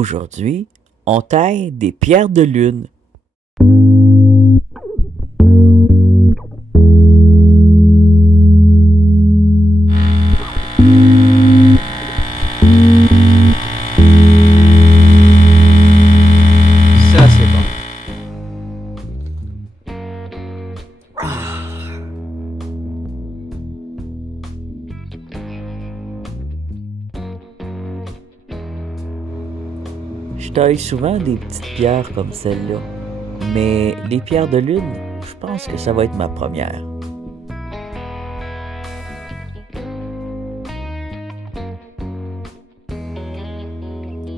Aujourd'hui, on taille des pierres de lune. Ça, c'est bon. Je taille souvent des petites pierres comme celle-là, mais les pierres de lune, je pense que ça va être ma première.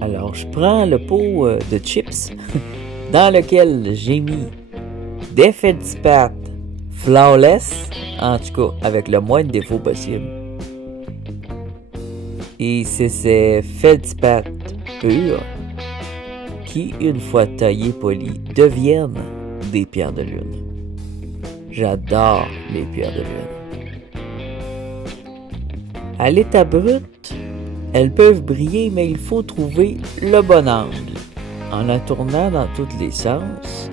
Alors, je prends le pot de chips dans lequel j'ai mis des feldspats flawless, en tout cas avec le moins de défauts possible. Et c'est ces feldspats purs qui, une fois taillés polis, deviennent des pierres de lune. J'adore les pierres de lune. À l'état brut, elles peuvent briller, mais il faut trouver le bon angle, en la tournant dans tous les sens,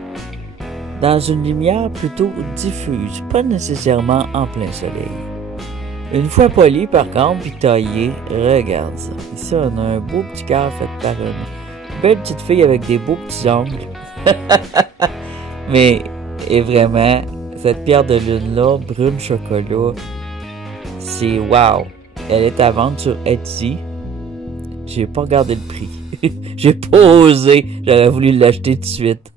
dans une lumière plutôt diffuse, pas nécessairement en plein soleil. Une fois poli, par contre, puis taillé, regarde ça. Ici, on a un beau petit cœur fait par une belle petite fille avec des beaux petits ongles. Mais, et vraiment, cette pierre de lune-là, brune chocolat, c'est wow! Elle est à vendre sur Etsy. J'ai pas regardé le prix. J'ai pas osé. J'aurais voulu l'acheter tout de suite.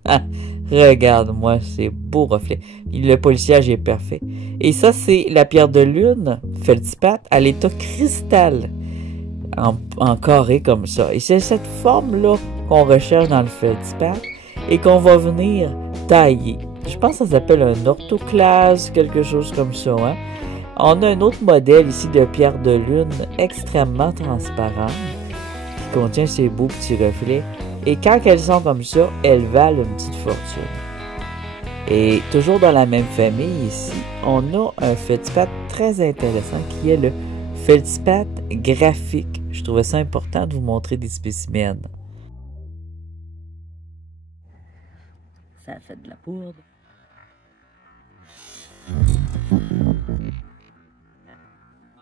Regarde-moi ces beaux reflets. Le polissage est parfait. Et ça, c'est la pierre de lune, feldspath, à l'état cristal. En carré comme ça. Et c'est cette forme-là qu'on recherche dans le feldspath et qu'on va venir tailler. Je pense que ça s'appelle un orthoclase, quelque chose comme ça. Hein? On a un autre modèle ici de pierre de lune extrêmement transparente qui contient ces beaux petits reflets. Et quand elles sont comme ça, elles valent une petite fortune. Et toujours dans la même famille ici, on a un feldspath très intéressant qui est le feldspath graphique. Je trouvais ça important de vous montrer des spécimens. Ça a fait de la poudre.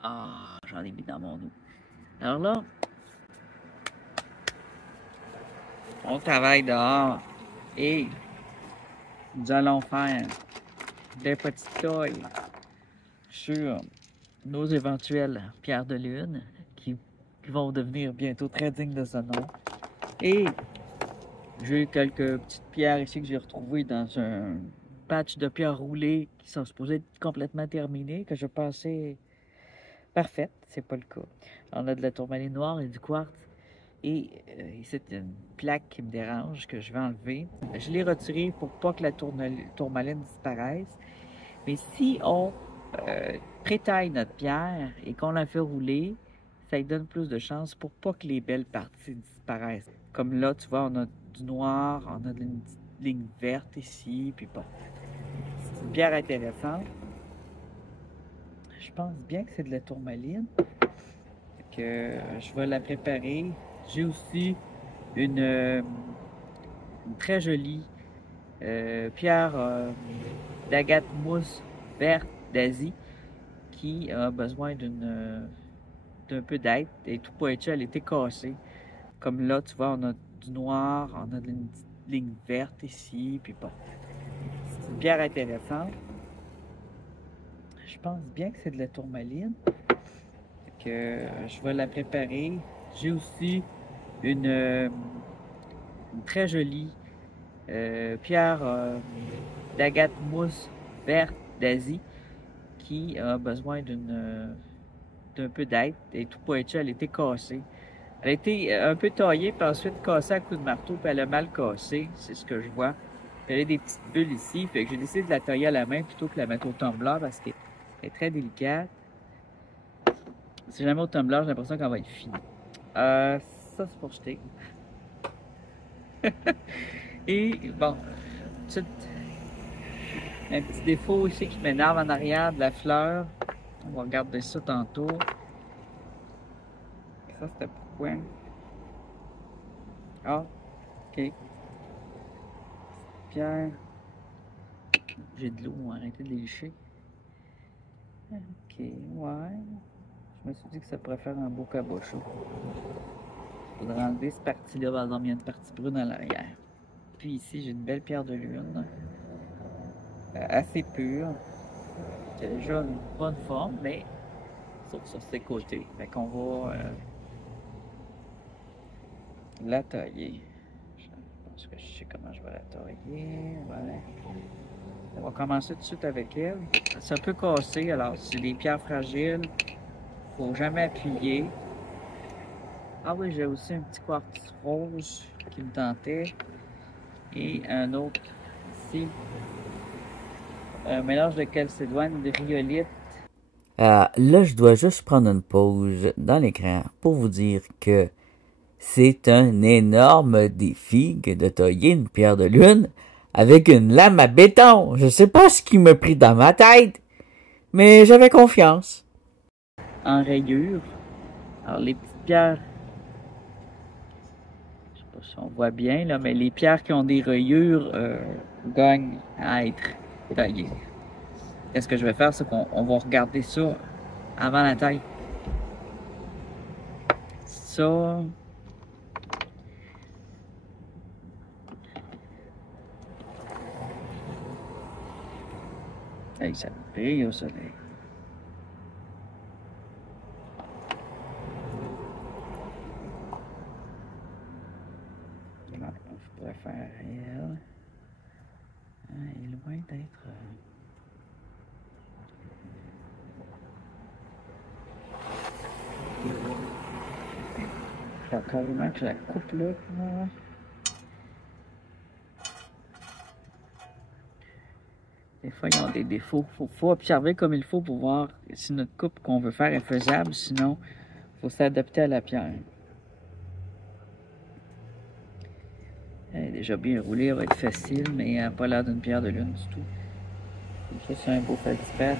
Ah, j'en ai mis dans mon eau. Alors là, on travaille dehors et nous allons faire des petites tailles sur nos éventuelles pierres de lune qui vont devenir bientôt très dignes de ce nom. Et j'ai quelques petites pierres ici que j'ai retrouvées dans un patch de pierres roulées qui sont supposées être complètement terminées, que je pensais parfaites. C'est pas le cas. On a de la tourmaline noire et du quartz. Et ici, il y a une plaque qui me dérange que je vais enlever. Je l'ai retirée pour pas que la tourmaline disparaisse. Mais si on prétaille notre pierre et qu'on la fait rouler, ça lui donne plus de chance pour pas que les belles parties disparaissent. Comme là, tu vois, on a du noir, on a une petite ligne verte ici, puis bon. C'est une pierre intéressante. Je pense bien que c'est de la tourmaline. Que je vais la préparer. J'ai aussi une très jolie pierre d'agate mousse verte d'Asie qui a besoin d'un peu d'aide et tout pour être sûr, elle était cassée. Comme là, tu vois, on a du noir, on a une petite ligne verte ici, puis bon. C'est une pierre intéressante. Je pense bien que c'est de la tourmaline. Que je vais la préparer. J'ai aussi une très jolie pierre d'agate mousse verte d'Asie qui a besoin d'un peu d'aide et tout pour être sûr, elle était cassée. Elle a été un peu taillée puis ensuite cassée à coups de marteau puis elle a mal cassé, c'est ce que je vois. Puis elle a des petites bulles ici, fait que j'ai décidé de la tailler à la main plutôt que de la mettre au tumbler parce qu'elle est très délicate. Si jamais au tumbler, j'ai l'impression qu'elle va être finie. Ça, c'est pour jeter. Et bon, un petit défaut ici qui m'énerve en arrière de la fleur. On va regarder ça tantôt. Ça, c'était pourquoi? Ah, ok. Pierre. J'ai de l'eau, arrêtez de les lécher. Ok, ouais. Je me suis dit que ça pourrait faire un beau cabochon. Faudrait enlever cette partie-là, par exemple, il y a une partie brune à l'arrière. Puis ici, j'ai une belle pierre de lune. Assez pure. Qui a déjà une bonne forme, mais sauf sur ses côtés. Fait qu'on va la tailler. Je pense que je sais comment je vais la tailler. Voilà. On va commencer tout de suite avec elle. C'est un peu cassé, alors c'est des pierres fragiles. Faut jamais appuyer. Ah oui, j'ai aussi un petit quartz rose qui me tentait. Et un autre ici. Un mélange de calcédoine et de rhyolite. Là, je dois juste prendre une pause dans l'écran pour vous dire que c'est un énorme défi que de tailler une pierre de lune avec une lame à béton. Je sais pas ce qui m'a pris dans ma tête, mais j'avais confiance. En rayures. Alors, les petites pierres, je sais pas si on voit bien, là, mais les pierres qui ont des rayures gagnent à être taillées. Qu'est-ce que je vais faire, c'est qu'on va regarder ça avant la taille. Ça. Hey, ça brille au soleil. Je pourrais faire elle. Elle est loin d'être. Il faut carrément que je la coupe là. Des fois, ils ont des défauts. Faut observer comme il faut pour voir si notre coupe qu'on veut faire est faisable. Sinon, il faut s'adapter à la pierre. Elle est déjà bien roulée, elle va être facile, mais elle n'a pas l'air d'une pierre de lune du tout. Ça, c'est un beau feldspar.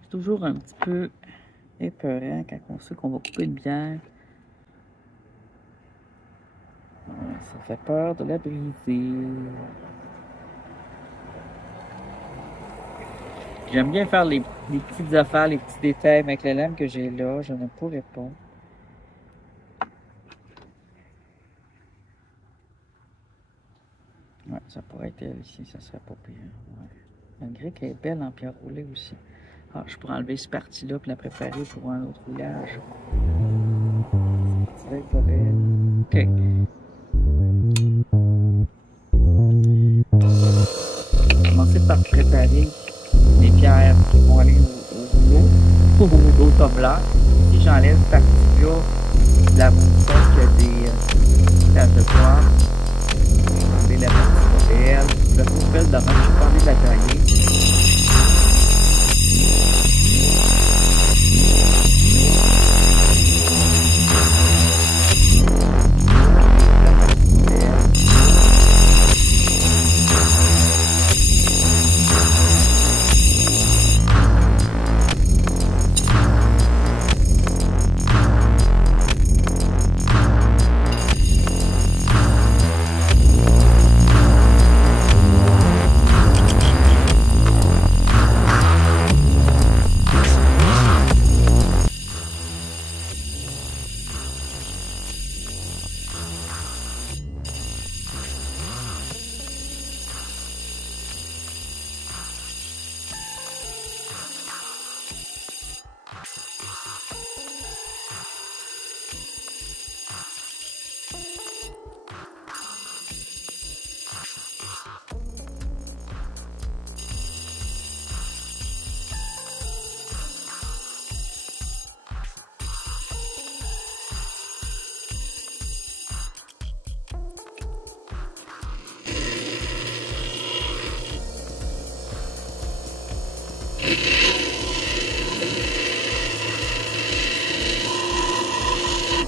C'est toujours un petit peu épeurant quand on sait qu'on va couper une bière. Ça fait peur de la briser. J'aime bien faire les petites affaires, les petits détails avec la lame que j'ai là. Je ne pourrais pas. Ouais, ça pourrait être elle ici, ça serait pas pire. Ouais. Malgré qu'elle est belle en pierre roulée aussi. Alors, je pourrais enlever cette partie-là et la préparer pour un autre roulage. Ça va être pas belle. OK. Je vais commencer par préparer les pierres qui vont aller au rouleau comme là. Si j'enlève cette partie-là de la mousson qui a des taches de poire, je vais enlever la partie poubelle. La poubelle de même, je n'ai pas envie de la tailler.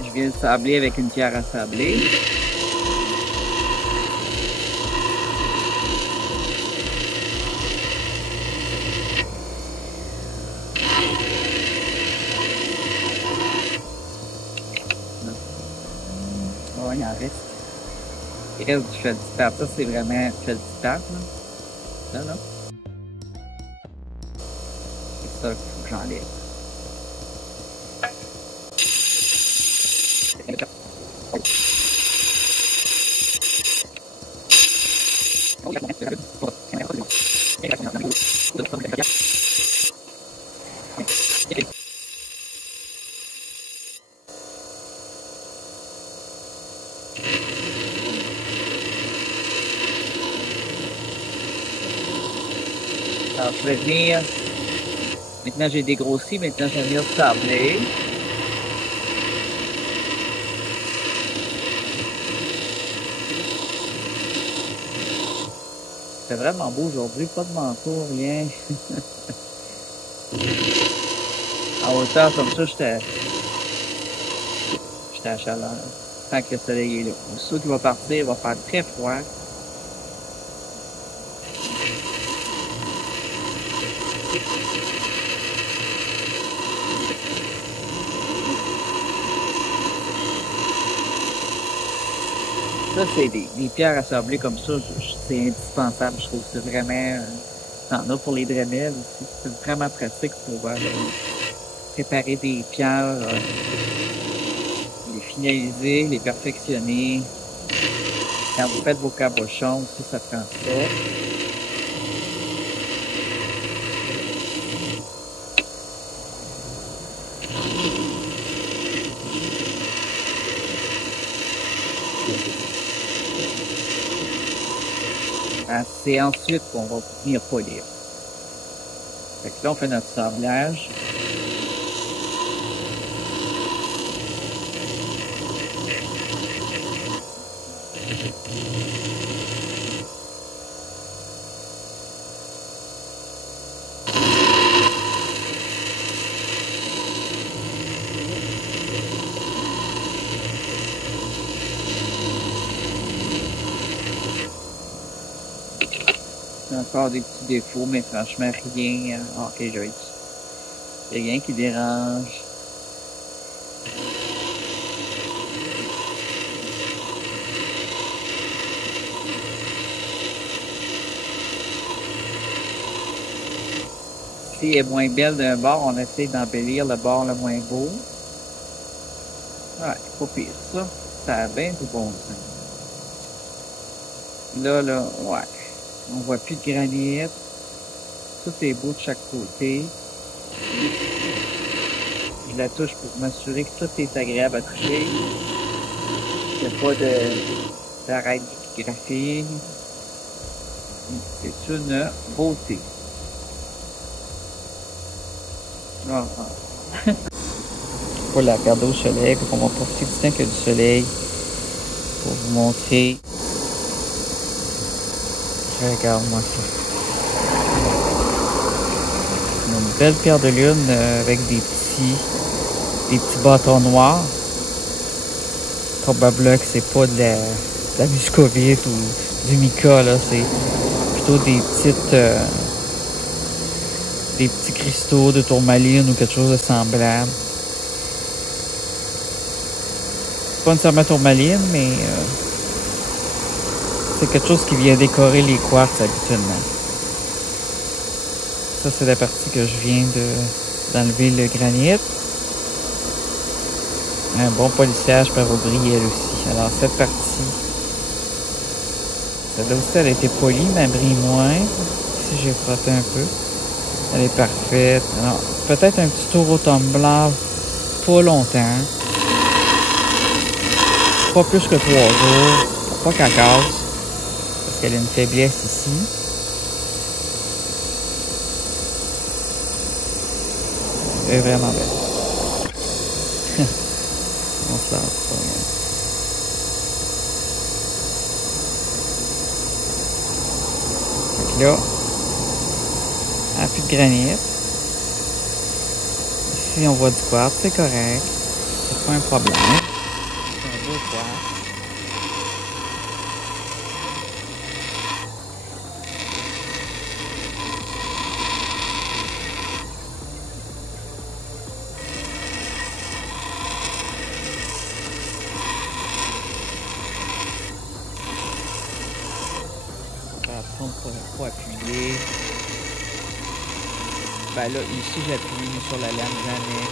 Je viens de sabler avec une pierre à sabler. en reste. Il reste du feldspar. Ça, c'est vraiment feldspar, là. Ça, là. C'est ça qu'il faut que j'enlève. Alors, je vais venir. Maintenant, j'ai dégrossi. Maintenant, je vais venir sabler. C'est vraiment beau aujourd'hui. Pas de manteau, rien. En hauteur, comme ça, j'étais à chaleur. Tant que le soleil est là. Aussitôt qu'il va partir, il va faire très froid. Ça, c'est des pierres à sabler comme ça. C'est indispensable. Je trouve que c'est vraiment... T'en as pour les Dremel aussi. C'est vraiment pratique pour préparer des pierres, les finaliser, les perfectionner. Quand vous faites vos cabochons aussi, ça prend ça. C'est ensuite qu'on va venir polir. Fait que là, on fait notre sablage. Encore des petits défauts, mais franchement, rien. Ok, je vais dire. Rien qui dérange. Si elle est moins belle d'un bord, on essaie d'embellir le bord le moins beau. Ouais, pas pire ça. Ça a bien du bon sens. Là, ouais. On voit plus de granit. Tout est beau de chaque côté. Je la touche pour m'assurer que tout est agréable à toucher. Il n'y a pas d'arrêt graphique. C'est une beauté. Pour la regarder au soleil, on va profiter du temps qu'il y a du soleil pour vous montrer. Regarde-moi ça. Une belle pierre de lune avec des petits bâtons noirs. Probablement que c'est pas de la muscovite ou du mica, là. C'est plutôt des petits cristaux de tourmaline ou quelque chose de semblable. Pas nécessairement tourmaline, mais c'est quelque chose qui vient décorer les quartz habituellement. Ça, c'est la partie que je viens d'enlever le granit. Un bon polissage par Aubry, elle aussi. Alors, cette partie, celle-là aussi, elle a été polie, mais elle brille moins. Ici, j'ai frotté un peu. Elle est parfaite. Alors, peut-être un petit tour au tumbler, pas longtemps. Pas plus que 3 jours, pour pas qu'elle casse. Parce qu'elle a une faiblesse ici. Elle est vraiment belle. On se lance pas rien. Fait que là, elle n'a plus de granit. Ici, on voit du quartz, c'est correct. C'est pas un problème. C'est un beau quartz. pas appuyer. Ben là, ici j'appuie, mais sur la lame jamais.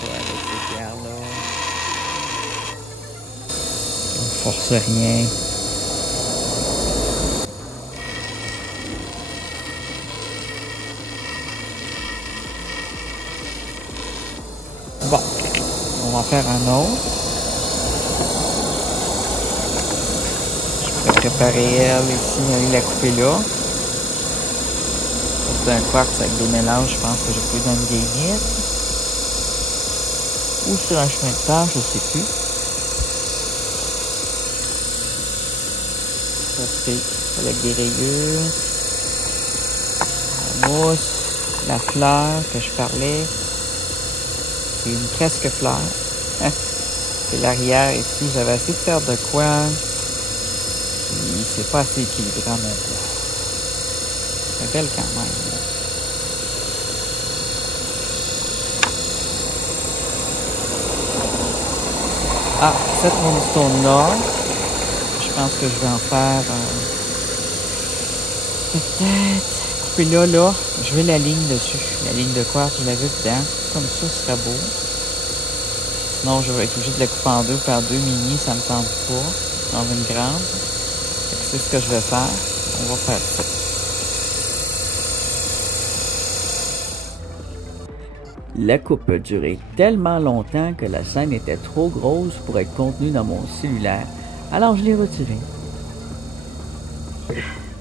Pas avec ces pierres-là. On force rien. Bon, on va en faire un autre. Je vais préparer elle ici, aller la couper là. C'est un quartz avec des mélanges, je pense que je peux donner des limites. Ou sur un chemin de terre, je sais plus. Ça c'est avec des rayures. La mousse, la fleur que je parlais. C'est une presque fleur. C'est l'arrière ici. J'avais essayé de faire de quoi. C'est pas assez équilibré à mon goût. C'est belle quand même. Ah, cette moonstone là, je pense que je vais en faire peut-être couper là, je veux la ligne dessus, la ligne de quartz, je la veux dedans, comme ça ce serait beau. Sinon je vais être obligé de la couper en deux par deux mini, ça me tente pas, dans une grande. C'est ce que je vais faire, on va faire ça. La coupe a duré tellement longtemps que la scène était trop grosse pour être contenue dans mon cellulaire, alors je l'ai retirée.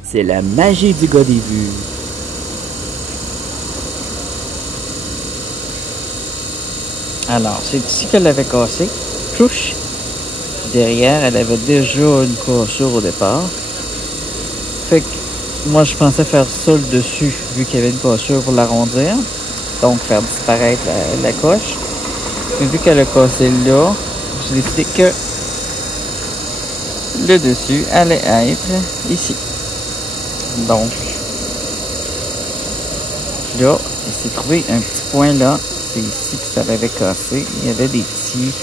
C'est la magie du gars des vues. Alors, c'est ici qu'elle l'avait cassé. Touche! Derrière, elle avait déjà une cassure au départ. Fait que moi, je pensais faire ça le dessus, vu qu'il y avait une cassure pour l'arrondir. Donc, faire disparaître la coche. Mais vu qu'elle a cassé là, j'ai décidé que le dessus allait être ici. Donc, là, il s'est trouvé un petit point là. C'est ici que ça avait cassé. Il y avait des petites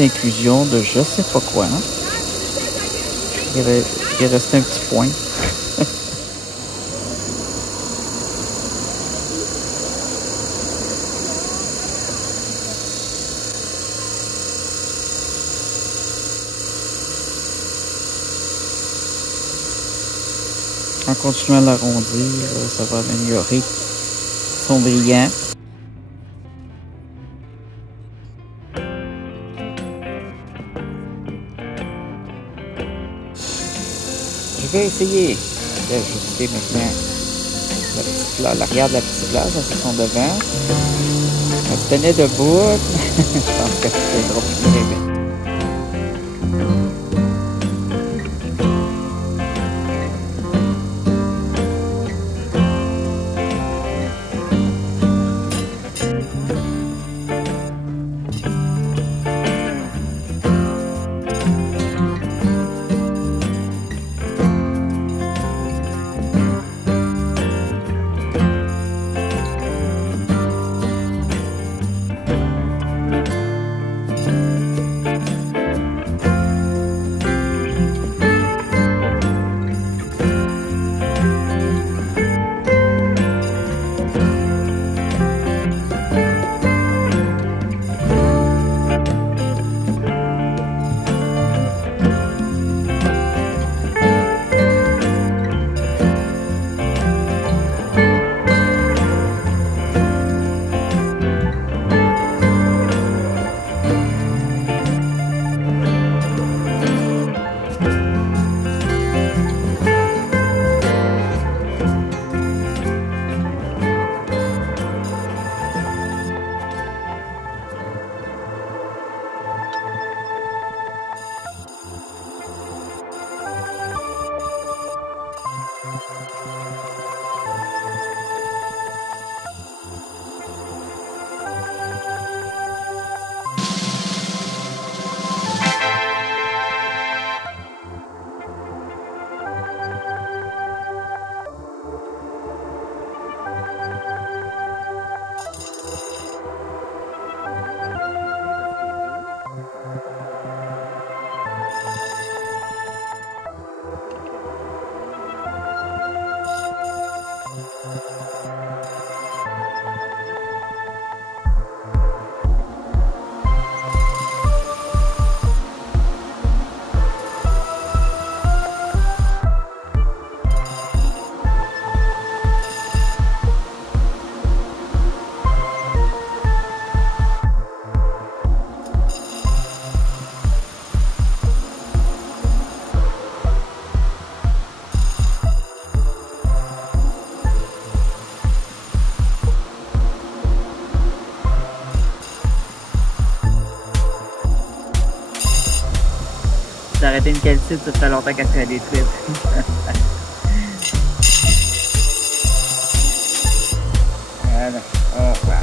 inclusions de je sais pas quoi. Hein? Il restait un petit point. En continuant à l'arrondir, ça va améliorer son brillant. Je vais essayer d'ajuster maintenant l'arrière de la petite fleur, ça c'est son devant. Elle se tenait debout. Je pense que c'est trop bien. été une calcite, ça fait longtemps qu'elle serait détruite. Voilà. Oh, wow.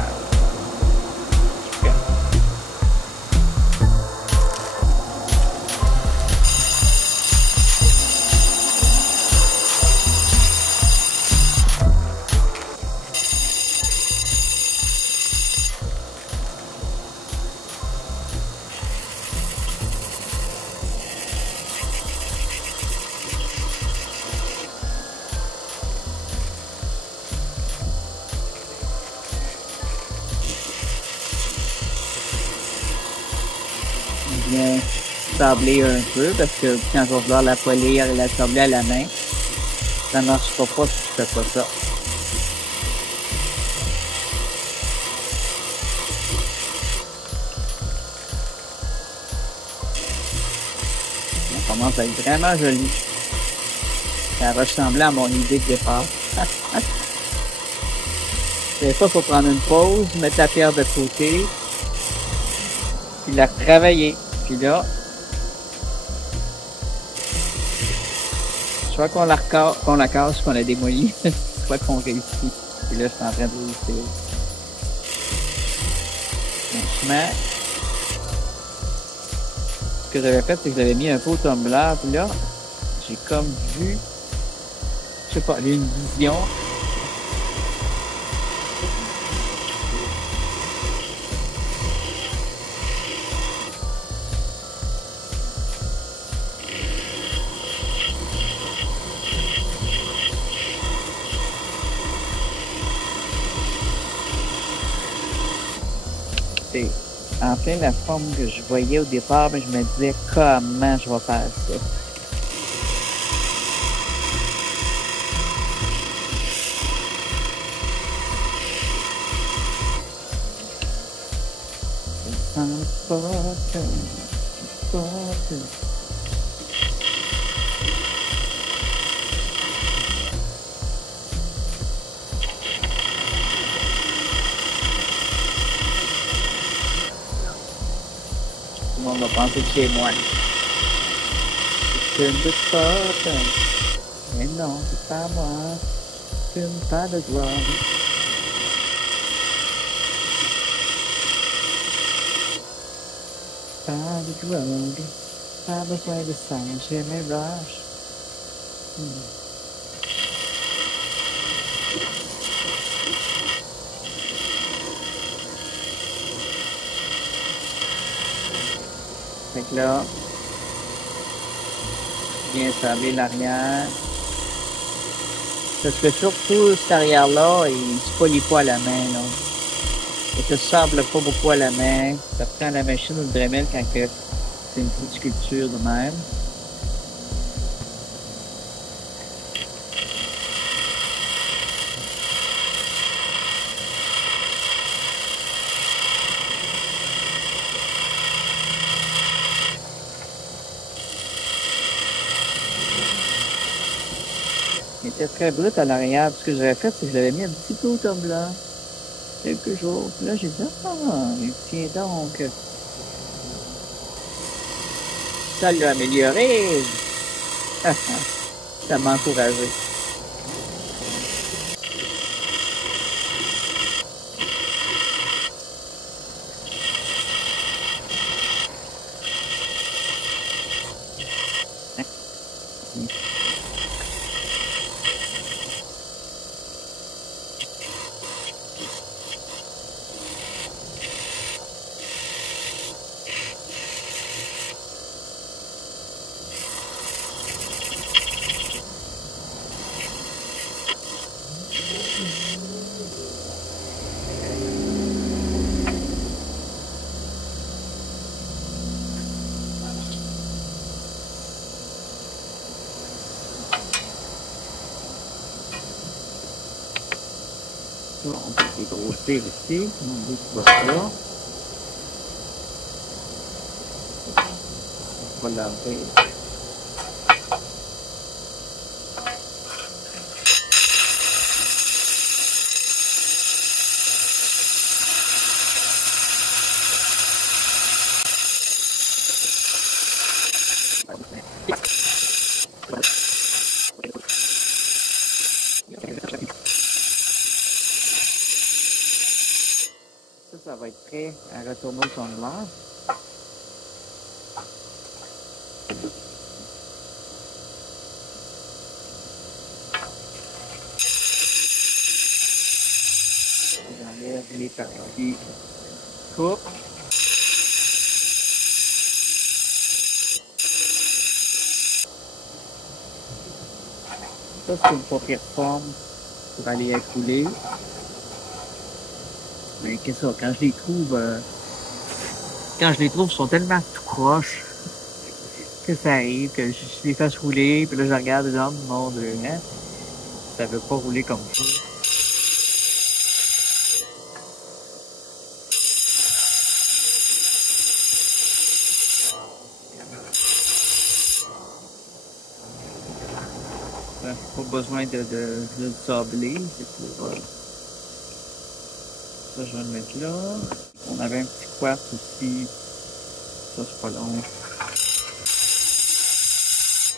Bien sabler un peu parce que quand je vais vouloir la polir et la sabler à la main, ça ne marchera pas si je fais pas ça. Ça commence à être vraiment joli. Ça ressemblait à mon idée de départ. Des fois, il faut prendre une pause, mettre la pierre de côté, puis la retravailler. Puis là, soit qu'on la casse, qu'on la démolit, soit qu'on réussit. Puis là, je suis en train de réussir. Franchement, ce que j'avais fait, c'est que j'avais mis un pot au tumbler, puis là, j'ai comme vu, je sais pas, une vision. C'est enfin la forme que je voyais au départ, mais je me disais comment je vais faire ça. Tout le monde va penser que c'est moi. C'est une petite porte. Mais non, c'est pas moi. Fume pas de drogue. Pas de drogue. Pas besoin de ça, j'ai mes rushs. Fait que là, bien sabler l'arrière. Parce que surtout cet arrière-là, il se polie pas à la main, là. Il se sable pas beaucoup à la main. Ça prend la machine ou le Dremel quand c'est une petite sculpture de même. Il était très brut à l'arrière. Ce que j'avais fait, c'est que je l'avais mis un petit peu au tumbler. Quelques jours. Puis là, j'ai dit, ah, il tient donc. Ça l'a amélioré. Ça m'a encouragé. On peut dégrossir ici. On dégrosse là. On va laver. va être prêt à retourner au congeleur. J'enlève les parties coupes. Ça, c'est une paupière forme pour aller accouler. Mais qu'est-ce que ça, quand je les trouve, ils sont tellement tout croches que ça arrive, que je les fasse rouler, puis là, je regarde et je dis, oh mon Dieu, hein? Ça veut pas rouler comme ça. Pas besoin de sabler, c'est pour... ça, je vais le mettre là. On avait un petit quartz aussi. Ça, c'est pas long.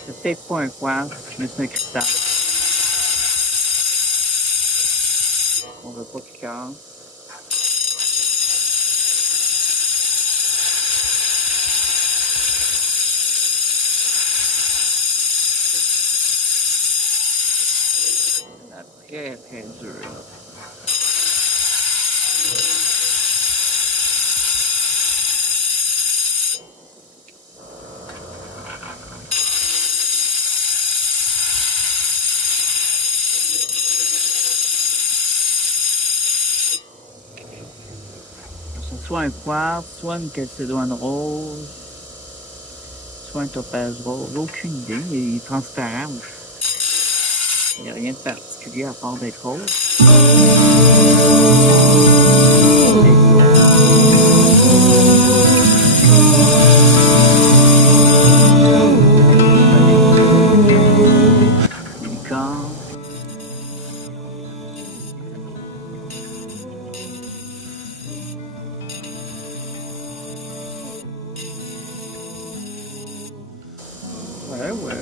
C'est peut-être pas un quartz, mais c'est un cristal. On veut pas qu'il casse. Très, très dur. C'est soit un quartz, soit une calcédoine rose, soit un topaz rose. Aucune idée, il est transparent. Il n'y a rien de particulier à part d'être rose.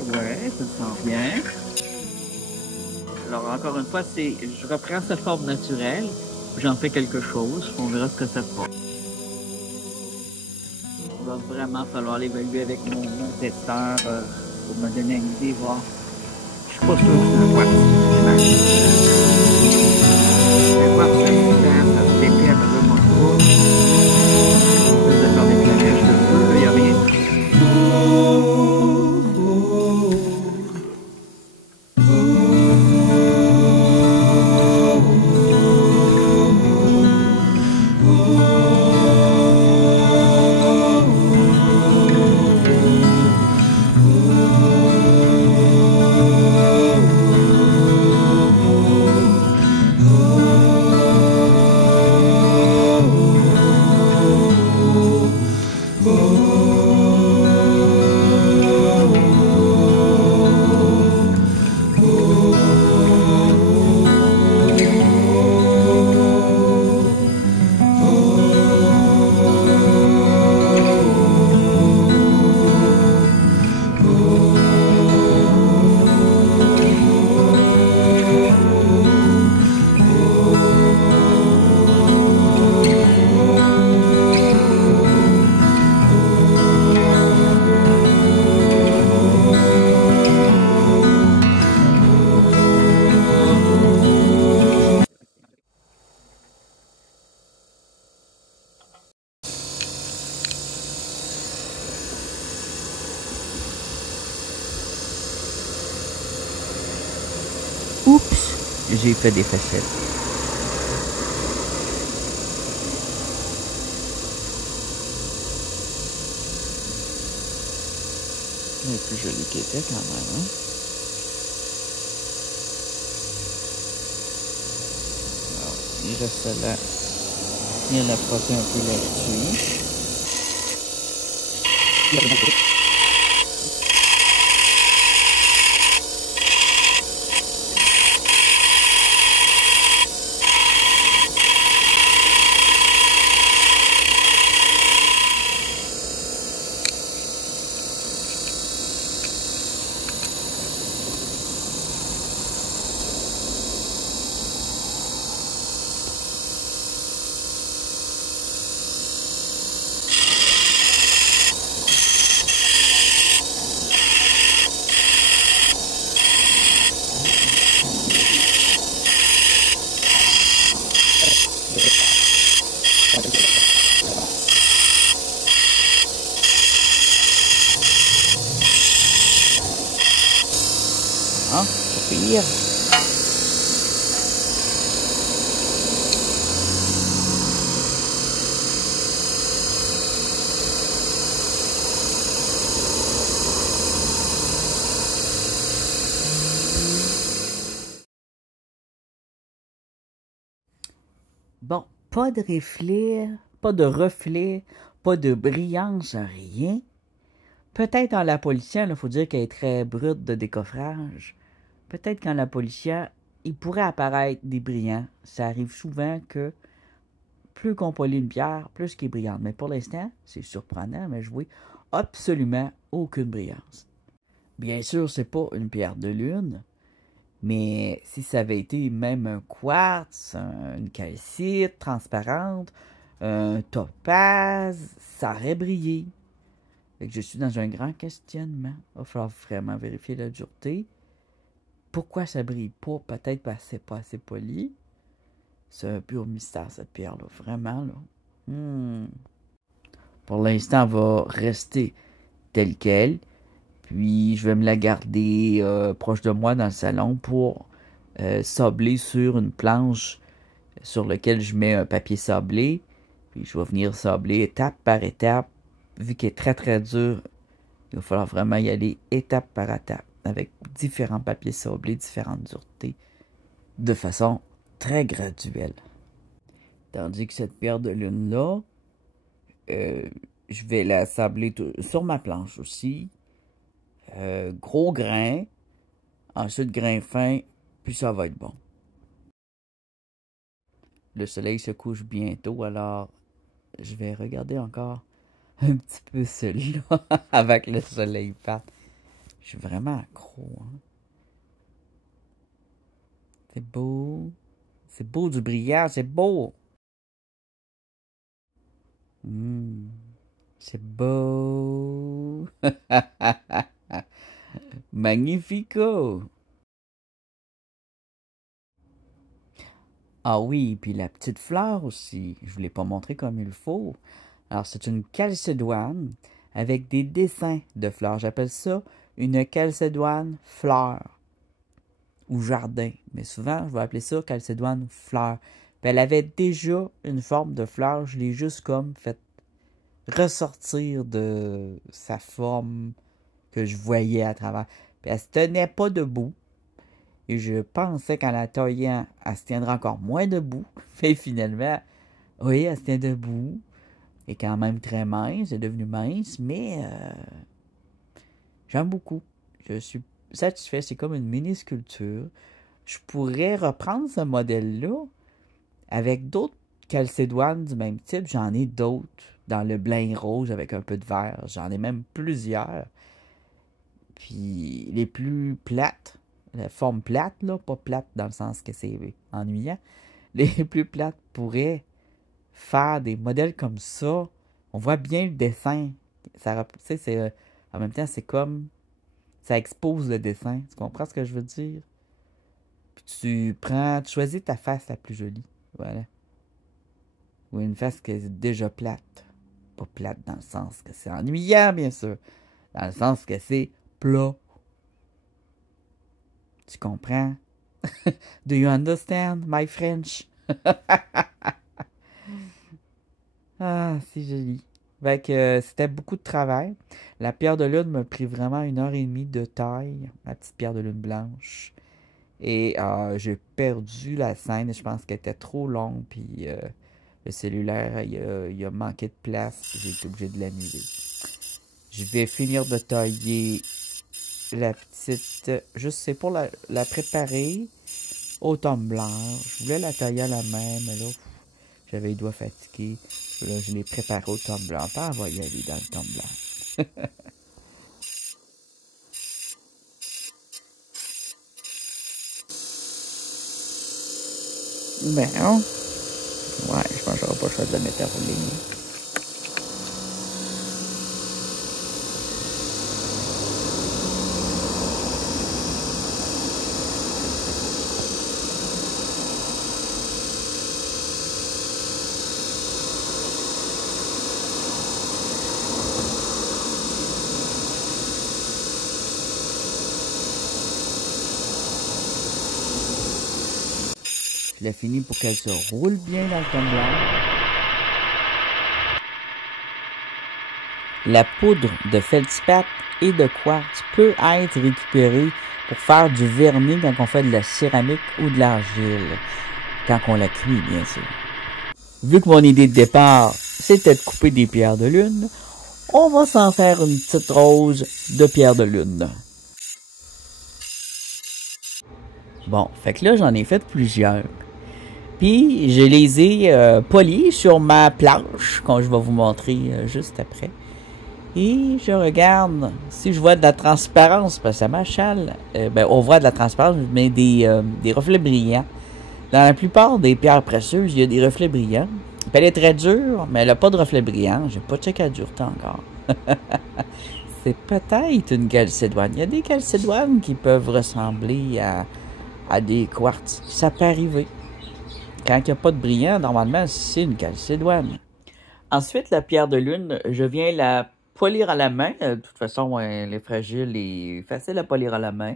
Ouais, ça sent bien. Alors, encore une fois, je reprends sa forme naturelle, j'en fais quelque chose, on verra ce que ça fera. Il va vraiment falloir l'évaluer avec mon testeur pour me donner une idée, voir. Je suis pas sûr que c'est un quartz. Un quartz, ça se déplie à mesure qu'on trouve. Plus de faire des claquages de feu, il n'y a rien. Oups, j'ai fait des facettes. Elle est plus jolie qu'elle était quand même, hein? Alors, il reste là. Il y a la frotter un peu là-dessus. Bon, pas de reflet, pas de brillance, rien. Peut-être en la policière, il faut dire qu'elle est très brute de décoffrage. Peut-être qu'en la policière, il pourrait apparaître des brillants. Ça arrive souvent que plus qu'on polie une pierre, plus qu'elle est brillante. Mais pour l'instant, c'est surprenant, mais je vois absolument aucune brillance. Bien sûr, c'est pas une pierre de lune, mais si ça avait été même un quartz, une calcite transparente, un topaz, ça aurait brillé. Fait que je suis dans un grand questionnement. Il va falloir vraiment vérifier la dureté. Pourquoi ça brille pas? Peut-être parce que c'est pas assez poli. C'est un pur mystère, cette pierre-là. Vraiment, là. Pour l'instant, elle va rester telle qu'elle. Puis, je vais me la garder proche de moi dans le salon pour sabler sur une planche sur laquelle je mets un papier sablé. Puis, je vais venir sabler étape par étape. Vu qu'elle est très, très dure, il va falloir vraiment y aller étape par étape avec différents papiers sablés, différentes duretés, de façon très graduelle. Tandis que cette pierre de lune-là, je vais la sabler sur ma planche aussi. Gros grain, ensuite grain fin, puis ça va être bon. Le soleil se couche bientôt, alors je vais regarder encore un petit peu celui-là avec le soleil part. Je suis vraiment accro. Hein? C'est beau. C'est beau du brillant, c'est beau. C'est beau. Magnifico. Ah oui, puis la petite fleur aussi. Je ne vous l'ai pas montré comme il faut. Alors, c'est une calcédoine avec des dessins de fleurs. J'appelle ça une calcédoine fleur ou jardin. Mais souvent, je vais appeler ça calcédoine fleur. Puis elle avait déjà une forme de fleur. Je l'ai juste comme fait ressortir de sa forme que je voyais à travers. Puis elle se tenait pas debout. Et je pensais qu'en la taillant, elle se tiendrait encore moins debout. Mais finalement, oui, elle se tient debout. Elle est quand même très mince, elle est devenue mince, mais j'aime beaucoup. Je suis satisfait, c'est comme une mini-sculpture. Je pourrais reprendre ce modèle-là avec d'autres calcédoines du même type. J'en ai d'autres dans le blanc et rouge avec un peu de vert. J'en ai même plusieurs. Puis les plus plates, la forme plate, là, pas plate dans le sens que c'est ennuyant, les plus plates pourraient faire des modèles comme ça. On voit bien le dessin. Ça, en même temps, c'est comme ça expose le dessin. Tu comprends ce que je veux dire? Puis tu choisis ta face la plus jolie. Voilà. Ou une face qui est déjà plate. Pas plate dans le sens que c'est ennuyant, bien sûr. Dans le sens que c'est plat. Tu comprends? Do you understand my French? Ah, c'est joli. Fait que c'était beaucoup de travail. La pierre de lune m'a pris vraiment 1h30 de taille. La petite pierre de lune blanche. Et j'ai perdu la scène. Je pense qu'elle était trop longue. Puis le cellulaire, il a manqué de place. J'ai été obligé de l'annuler. Je vais finir de tailler la petite... Juste, c'est pour la préparer au tumbler. Je voulais la tailler à la main, mais là, j'avais les doigts fatigués. Là, je l'ai préparé au tumbler. Pas, on va y aller dans le tumbler. Ben, non. Ouais, je pense que j'aurai pas le choix de la mettre à rouler. Je l'ai fini pour qu'elle se roule bien dans le tumbler. La poudre de feldspath et de quartz peut être récupérée pour faire du vernis quand on fait de la céramique ou de l'argile. Quand on la cuit, bien sûr. vu que mon idée de départ, c'était de couper des pierres de lune, on va s'en faire une petite rose de pierres de lune. Bon, fait que là, j'en ai fait plusieurs. Puis, je les ai polis sur ma planche, comme je vais vous montrer juste après. Et je regarde si je vois de la transparence, parce que ça m'achale. On voit de la transparence, mais des reflets brillants. Dans la plupart des pierres précieuses, il y a des reflets brillants. Puis elle est très dure, mais elle n'a pas de reflets brillants. J'ai pas checké la dureté encore. C'est peut-être une calcédoine. Il y a des calcédoines qui peuvent ressembler à des quartz. Ça peut arriver. Quand il n'y a pas de brillant, normalement, c'est une calcédoine. Ensuite, la pierre de lune, je viens la polir à la main. De toute façon, elle est fragile et facile à polir à la main.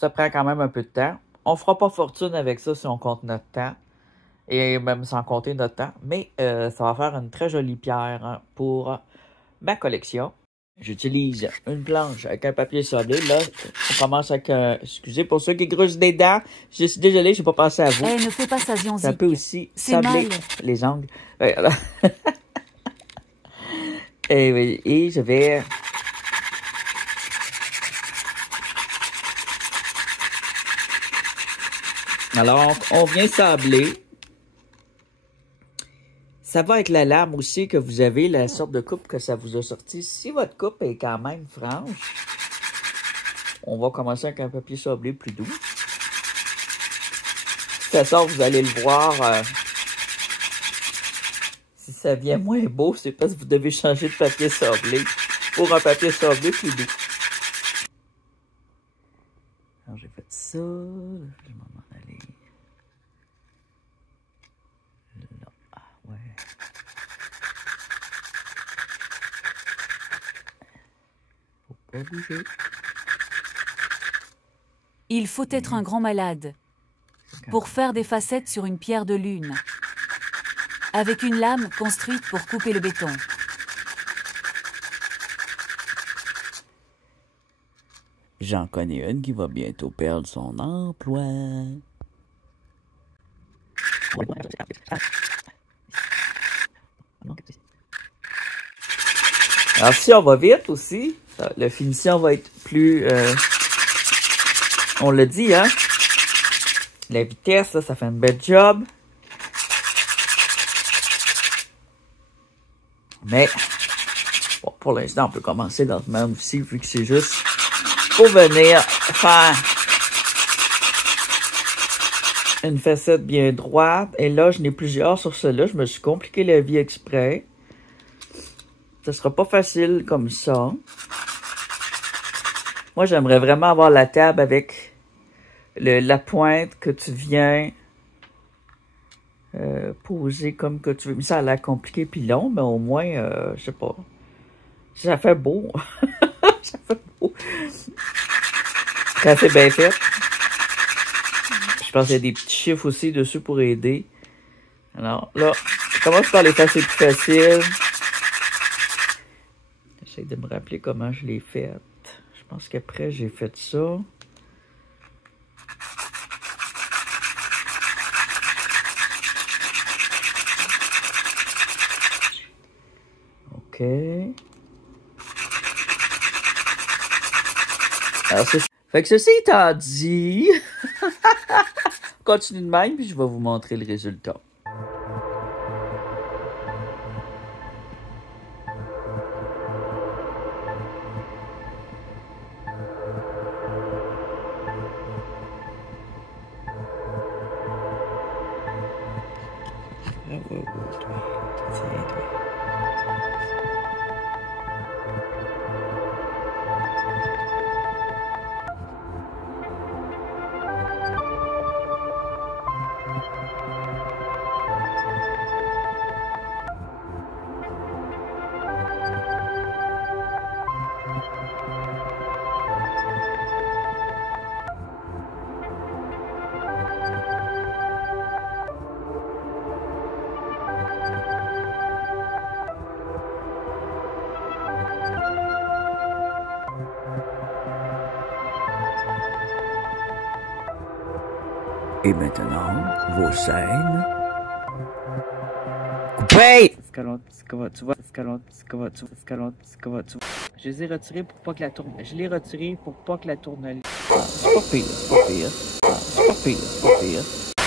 Ça prend quand même un peu de temps. On fera pas fortune avec ça si on compte notre temps. Et même sans compter notre temps. Mais ça va faire une très jolie pierre pour ma collection. J'utilise une planche avec un papier sablé. Là, on commence avec excusez pour ceux qui grugent des dents. Je suis désolé, je n'ai pas pensé à vous. Eh, ne fais pas ça, Zianzik. Ça peut aussi sabler les ongles. Voilà. Et je vais... Alors, on vient sabler. Ça va avec la lame aussi que vous avez, la sorte de coupe que ça vous a sorti. Si votre coupe est quand même franche, on va commencer avec un papier sablé plus doux. De toute façon, vous allez le voir. Si ça vient moins beau, c'est parce que vous devez changer de papier sablé pour un papier sablé plus doux. Alors, j'ai fait ça. Je vais m'en aller. Là. Ah, ouais. Faut pas bouger. Il faut être un grand malade pour faire des facettes sur une pierre de lune, avec une lame construite pour couper le béton. J'en connais une qui va bientôt perdre son emploi. Alors si on va vite aussi, la finition va être plus... on l'a dit, hein? La vitesse, là, ça fait un bel job. Mais, bon, pour l'instant, on peut commencer lentement aussi, vu que c'est juste pour venir faire une facette bien droite. Et là, je n'ai plusieurs sur cela. Je me suis compliqué la vie exprès. Ce sera pas facile comme ça. Moi, j'aimerais vraiment avoir la table avec la pointe que tu viens poser comme que tu veux. Mais ça a l'air compliqué puis long, mais au moins, je sais pas. Ça fait beau. Ça fait beau. C'est assez bien fait. Je pense qu'il y a des petits chiffres aussi dessus pour aider. Alors là, je commence par les faces les plus faciles. J'essaie de me rappeler comment je l'ai fait. Je pense qu'après, j'ai fait ça. OK. Alors, fait que ceci étant dit, continue de même, puis je vais vous montrer le résultat. Et maintenant, vos scènes. Oui! Je les ai retirés pour pas que la tourne. Je l'ai retiré pour pas que la tourne. C'est pas pire, c'est pas pire. C'est pas pire, c'est pas pire.